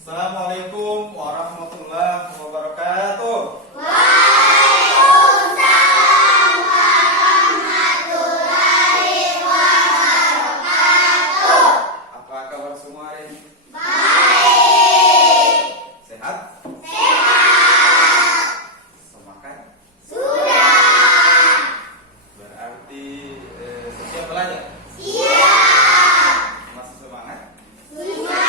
Assalamualaikum warahmatullahi wabarakatuh. Waalaikumsalam warahmatullahi wabarakatuh. Apa kabar semua hari ini? Baik. Sehat? Sehat. Semakan? Sudah. Berarti siap belajar? Siap. Masih semangat? Semangat.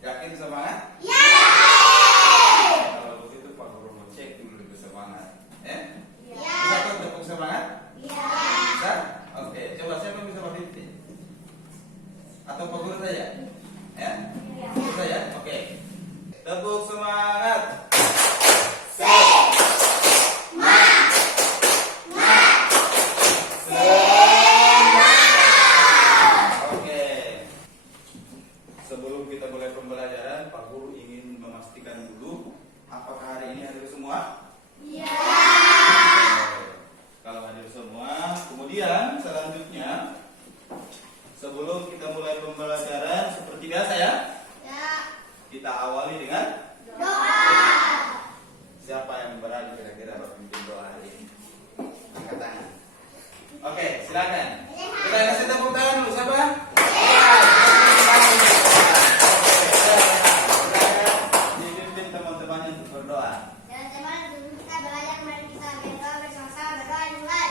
Yakin semangat? Yakin. Kalau begitu Pak Guru mau cek dulu semangat. Ya. Bisa kok tepuk semangat? Ya. Bisa? Oke, coba siapa yang bisa berhenti? Atau Pak Guru saja? Ya? Guru saja? Oke. Tepuk semangat. Oke. Sebelum kita mulai pembelajaran, Pak Guru ingin memastikan dulu apakah hari ini hadir semua? Ya. Kalau hadir semua, kemudian selanjutnya sebelum kita mulai pembelajaran seperti biasa ya, Ya. kita awali dengan Doa. siapa yang berani kira-kira memimpin doa hari ini? Angkat tangan. Oke, silakan. Kita kasih tepuk tangan dulu siapa? Dipimpin teman-temannya untuk berdoa. Teman-teman, sebelum kita belajar, mari kita berdoa bersama-sama. Berdoa dimulai.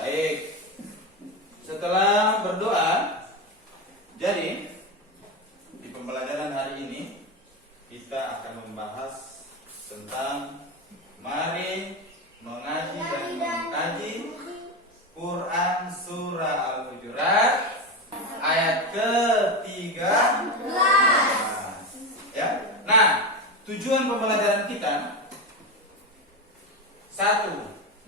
Baik. Setelah berdoa, jadi di pembelajaran hari ini kita akan membahas tentang mari mengaji dan mengkaji Quran surah Al-Hujurat ayat ke-13. Ya. Nah, tujuan pembelajaran kita satu,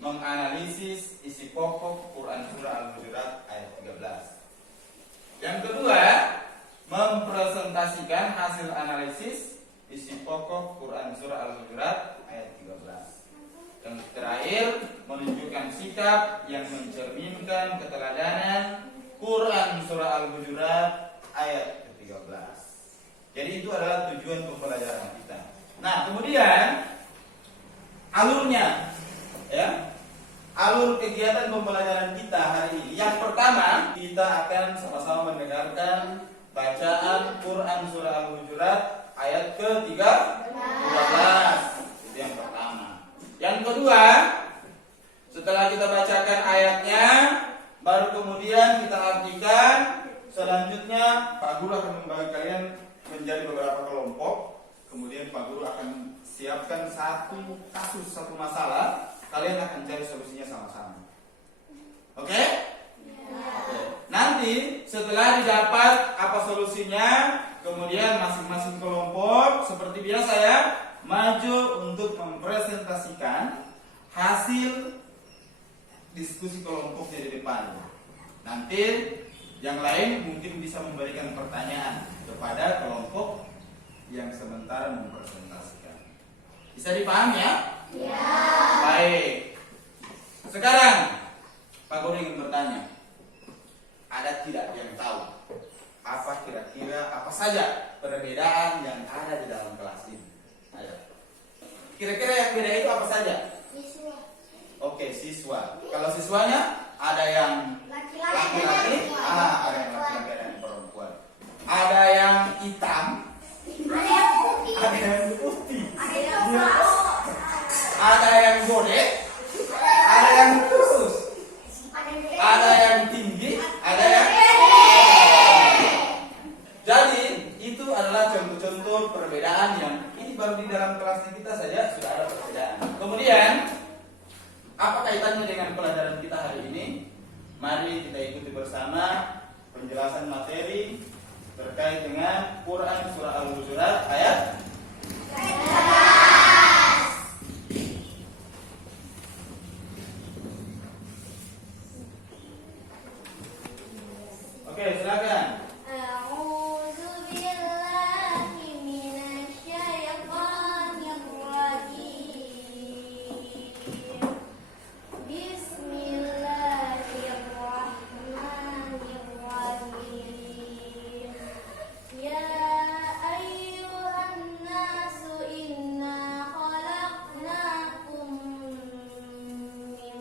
menganalisis isi pokok Quran surah Al-Hujurat ayat 13. Yang kedua, mempresentasikan hasil analisis isi pokok Quran surah Al-Hujurat ayat 13. Yang terakhir, menunjukkan sikap yang mencerminkan keteladanan Quran surah Al-Hujurat ayat ke-13. Jadi itu adalah tujuan pembelajaran kita. Nah, kemudian alurnya, ya, alur kegiatan pembelajaran kita hari ini. Yang pertama, kita akan sama-sama mendengarkan bacaan Quran surah Al-Hujurat ayat ke-13. Itu yang pertama. Yang kedua, setelah kita bacakan ayatnya, baru kemudian kita artikan. Selanjutnya Pak Guru akan membagi kalian menjadi beberapa kelompok. Kemudian Pak Guru akan siapkan satu kasus, satu masalah. Kalian akan cari solusinya sama-sama. Oke? Oke. Nanti setelah didapat apa solusinya, kemudian masing-masing kelompok seperti biasa ya, maju untuk mempresentasikan hasil diskusi kelompoknya di depan. Nanti yang lain mungkin bisa memberikan pertanyaan kepada kelompok yang sementara mempresentasikan. Bisa dipahami ya? Ya. Baik. Sekarang Pak Guru ingin bertanya, ada tidak yang tahu apa kira-kira apa saja perbedaan yang ada di dalam kelas ini? Ayo. Kira-kira yang beda itu apa saja? Siswa. Oke, siswa. Kalau siswanya ada yang laki-laki, ada yang laki-laki, ada yang perempuan. Ada yang hitam, Ada yang putih. ada yang putih, Ada yang coklat. ada yang bodek, ada yang khusus, ada yang tinggi, ada yang. Jadi itu adalah contoh-contoh untuk perbedaan yang ini baru di dalam kelasnya kita saja sudah ada perbedaan. Kemudian apa kaitannya dengan pelajaran kita hari ini? Mari kita ikuti bersama penjelasan materi terkait dengan Quran surah Al-Hujurat ayat. Oke, silakan. A'udzu billahi minasyaitonir rajim. Bismillahirrahmanirrahim. Ya ayyuhan nasu inna khalaqnakum min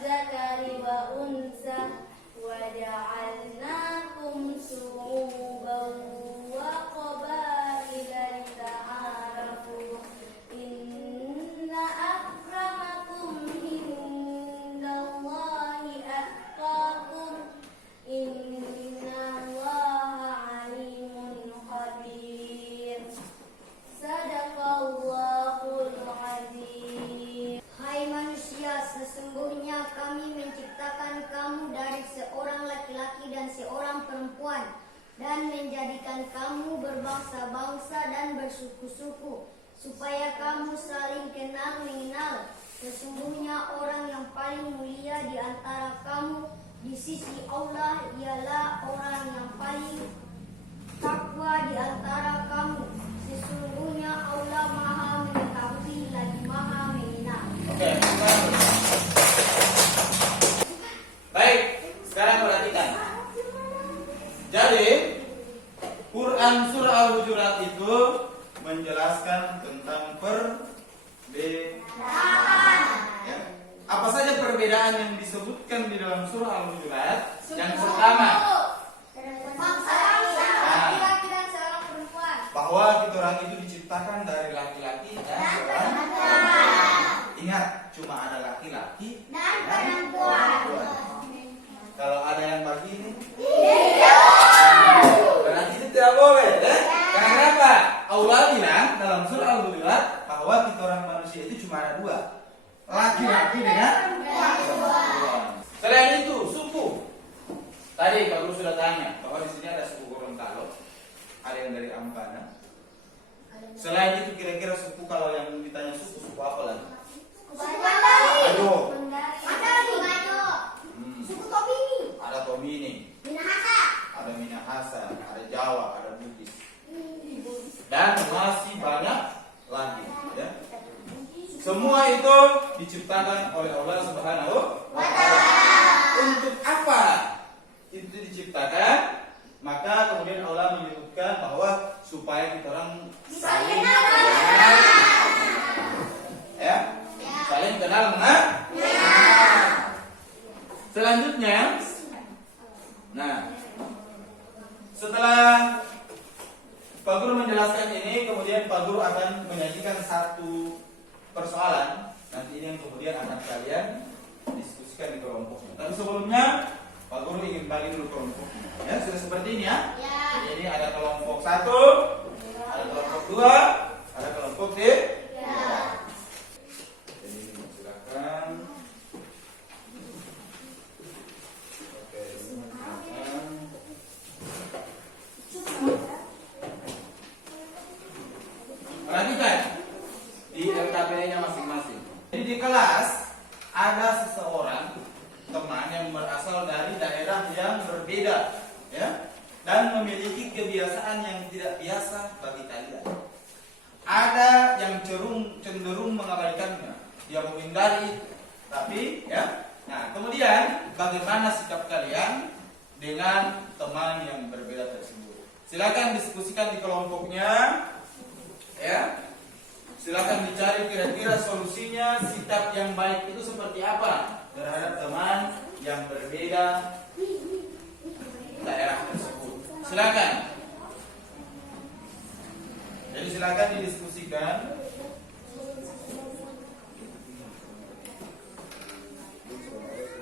dzakari wa unsa wa ja'alnakum syu'uban wa qabaila lita'arafu. Inna akramakum indallahi atqakum. Innallaha alimun khabir. Sadaqallahul azim. Hai manusia, sesungguhnya kami menciptakan kamu dari seorang laki-laki dan seorang perempuan dan menjadikan kamu berbangsa-bangsa dan bersuku-suku supaya kamu saling kenal mengenal. Sesungguhnya orang yang paling mulia di antara kamu di sisi Allah ialah orang yang paling takwa di antara kamu. Sesungguhnya Allah Maha mengetahui lagi Maha mengenal. Oke. Baik, sekarang perhatikan. Jadi, Quran surah Al-Hujurat itu menjelaskan tentang perbedaan. Ya. Apa saja perbedaan yang disebutkan di dalam surah Al-Hujurat? Yang pertama, Laki-laki dan seorang perempuan. bahwa kita orang itu diciptakan dari laki-laki dan perempuan. Ingat, cuma ada laki-laki Dan perempuan. Kalau ada yang begini, berarti itu tidak boleh, ya? Karena kenapa? Allah bilang dalam surah Al-Hujurat bahwa kita orang manusia itu cuma ada dua, laki-laki dengan perempuan. Selain itu, suku. Tadi Pak Guru sudah tanya bahwa di sini ada suku Gorontalo, ada yang dari Ampana. Selain itu kira-kira suku, kalau yang ditanya suku apa lagi? Ayo. Suku Tobini. Ada Tomini, Minahasa. ada Minahasa, ada Jawa, ada Bugis, dan masih banyak lagi. Ya. Semua itu diciptakan oleh Allah Subhanahu wa Ta'ala. Untuk apa itu diciptakan? Maka kemudian Allah menyebutkan bahwa supaya kita orang saling kenal, ya, saling kenal mengenal. Selanjutnya, nah, setelah Pak Guru menjelaskan ini, kemudian Pak Guru akan menyajikan satu persoalan. Nanti ini yang kemudian akan kalian diskusikan di kelompoknya. Tapi sebelumnya, Pak Guru ingin bagi dulu kelompoknya. Ya, sudah seperti ini ya. Ya. Jadi ini ada kelompok 1, ada kelompok 2, ada kelompok 3. Jadi silakan. Oke, silakan. Perhatikan di LKPI-nya masing-masing. Jadi di kelas ada seseorang teman yang berasal dari daerah yang berbeda, ya, dan memiliki kebiasaan yang tidak biasa bagi kalian. Ada yang cenderung mengabaikannya, dia menghindari, tapi ya. Nah, kemudian bagaimana sikap kalian dengan teman yang berbeda tersebut? Silakan diskusikan di kelompoknya, ya. Silakan dicari kira-kira solusinya, sikap yang baik itu seperti apa terhadap teman yang berbeda daerah tersebut. Silakan. Jadi silakan didiskusikan.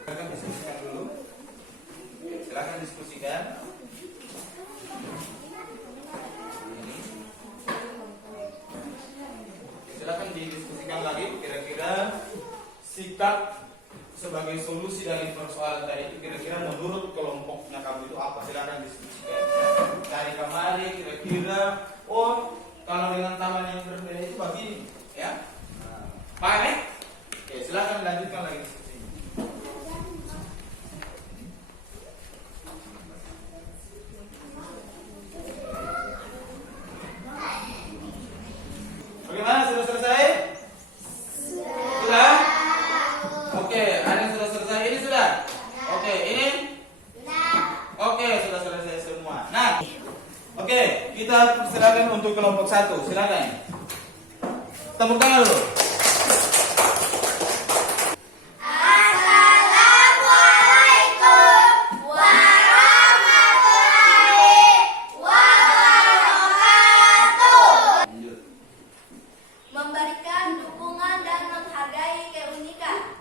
Silakan diskusikan dulu. Silakan diskusikan. sikap sebagai solusi dari persoalan tadi itu kira-kira menurut kelompoknya kamu itu apa? Silakan diskusikan. Cari kemari kira-kira, oh kalau dengan taman yang berbeda itu begini, ya? Paham ya? Oke, silakan lanjutkan lagi diskusi. Bagaimana? Sudah selesai? Sudah? Oke, ada yang sudah selesai? Ini sudah? Oke, ini? Oke, sudah selesai semua. Nah, oke, kita silakan untuk kelompok 1. Silakan. Tepuk tangan dulu. Lanjut. Memberikan dukungan dan menghargai keunikan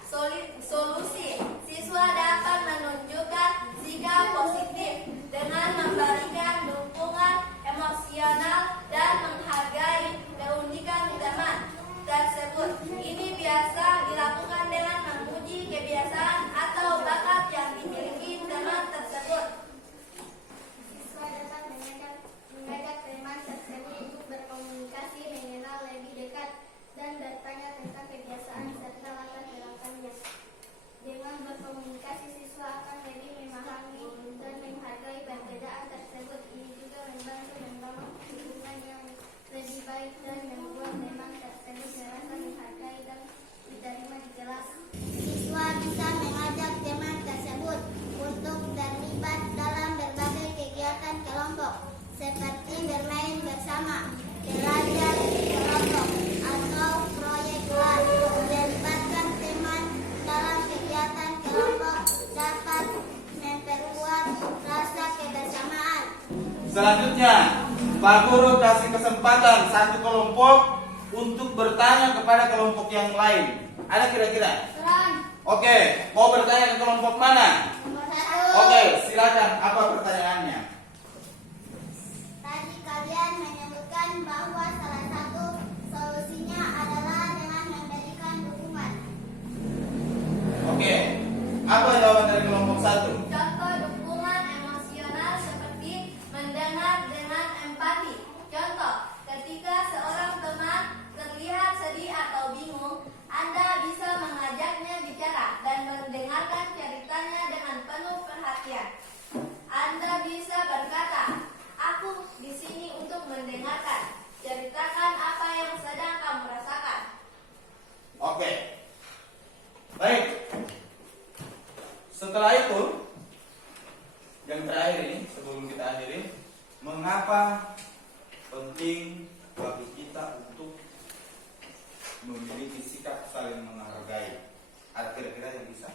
solusi. Siswa dapat menunjukkan sikap positif dengan memberikan dukungan emosional dan menghargai keunikan teman tersebut. Ini biasa dilakukan dengan memuji kebiasaan atau bakat yang dimiliki teman tersebut. Siswa dapat mengajak teman tersebut untuk berkomunikasi, mengenal lebih dekat, dan bertanya tentang kebiasaan serta latar belakangnya. Dengan berkomunikasi, siswa akan lebih memahami dan menghargai perbedaan tersebut. Ini juga membantu membangun hubungan yang lebih baik dan membuat teman tersebut merasa menghargai dan diterima di kelas. Siswa bisa mengajak teman tersebut untuk terlibat dalam berbagai kegiatan kelompok seperti bermain bersama, belajar kelompok, atau proyek kelas. Melibatkan teman dalam kegiatan kelompok dapat memperkuat rasa kebersamaan. Selanjutnya, Pak Guru kasih kesempatan satu kelompok untuk bertanya kepada kelompok yang lain. Ada kira-kira? Oke, mau bertanya ke kelompok mana? Oke, silakan. Apa pertanyaannya? Tadi kalian menyebutkan bahwa salah satu solusinya adalah dengan memberikan dukungan. Oke, apa jawaban dari kelompok 1? Contoh dukungan emosional seperti mendengar dengan empati. Contoh, ketika seorang teman terlihat sedih atau bingung, Anda bisa mengajaknya bicara dan mendengarkan ceritanya dengan penuh perhatian. Anda bisa berkata, "Aku di sini untuk mendengarkan. Ceritakan apa yang sedang kamu rasakan." Oke. Baik. Setelah itu, yang terakhir ini, sebelum kita akhiri, mengapa penting bagi kita untuk memiliki sikap saling menghargai? Ada kira-kira yang bisa?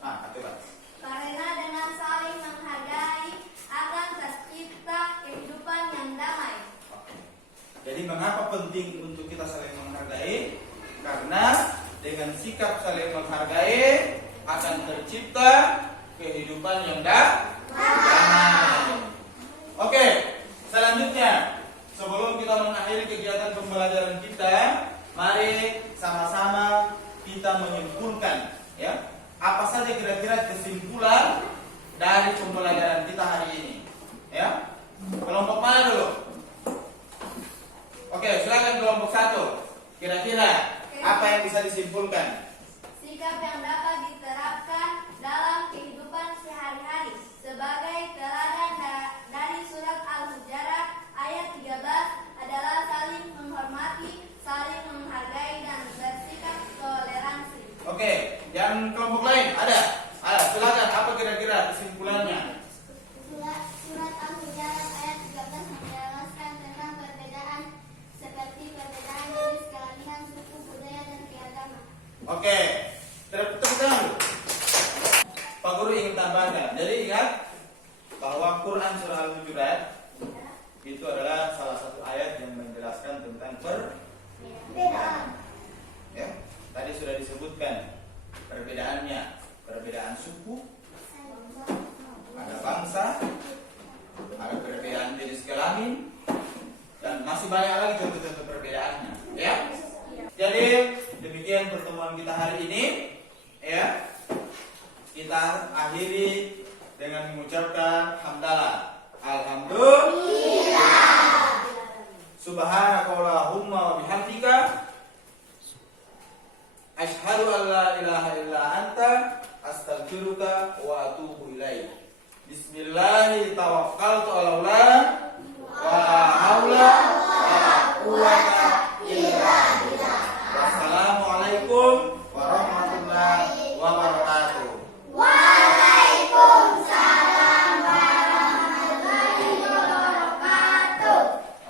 Coba. Karena dengan saling menghargai akan tercipta kehidupan yang damai. Oke. Jadi mengapa penting untuk kita saling menghargai? Karena dengan sikap saling menghargai akan tercipta kehidupan yang damai. Oke, selanjutnya sebelum kita mengakhiri kegiatan pembelajaran kita, mari sama-sama kita menyimpulkan, ya, apa saja kira-kira kesimpulan dari pembelajaran kita hari ini, ya. Kelompok mana dulu? Oke, silakan kelompok 1. Kira-kira apa yang bisa disimpulkan? Sikap yang dapat diterapkan dalam kehidupan sehari-hari sebagai teladan dari surat Al-Hujurat ayat 13 adalah saling menghormati, saling menghargai, dan bersikap toleransi. Oke, yang kelompok lain ada? Silakan, apa kira-kira kesimpulannya? Surat Al-Hujurat ayat 13 menjelaskan tentang perbedaan seperti perbedaan jenis kelahiran, suku, budaya, dan keagamaan. Oke, tepuk tangan. Pak Guru ingin tambahkan. Jadi ingat bahwa Quran surah Al-Hujurat itu adalah salah satu ayat yang menjelaskan tentang perbedaan. Ya, tadi sudah disebutkan perbedaannya, perbedaan suku, ada bangsa, ada perbedaan jenis kelamin, dan masih banyak lagi contoh-contoh perbedaannya. Ya, jadi demikian. demikian pertemuan kita hari ini, ya. Kita akhiri dengan mengucapkan hamdalah. Alhamdulillah. Subhanakallahumma wa bihamdika asyhadu an la ilaha illa anta astaghfiruka wa atubu ilaik. Bismillahirrahmanirrahim. Tawakkaltu 'ala Allah wa la haula